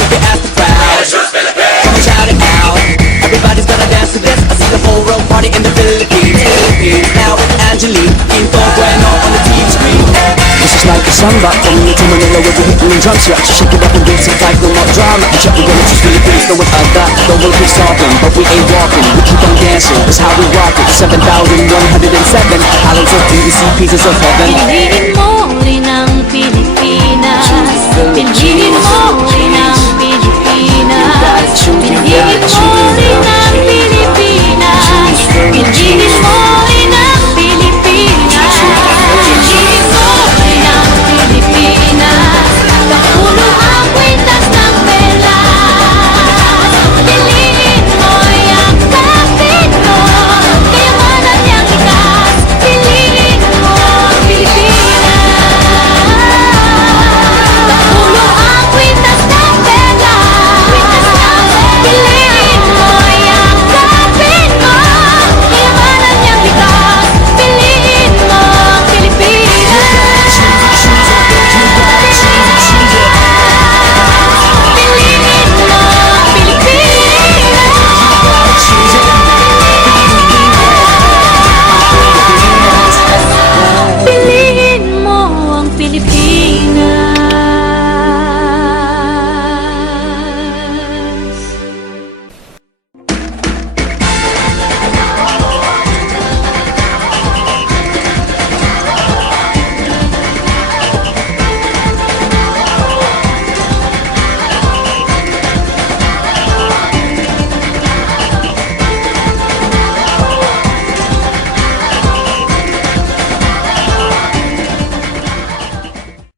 if you ask the crowd. Come on, shout it out. Everybody's gonna dance to this. I see the whole world party in the Philippines. Now with Angelique, Quinto Bueno on the TV screen. This is like a samba, coming into Manila with the hitting and drum set. So shake it up and dance it like no more drama. And check the women, just Philippines, know what I got. The world keeps talking, but we ain't walking. We keep on dancing, that's how we rock it. 7,107 islands of BBC, pieces of heaven. Piliin mo rin ang Pilipinas. Piliin mo rin ang Pilipinas.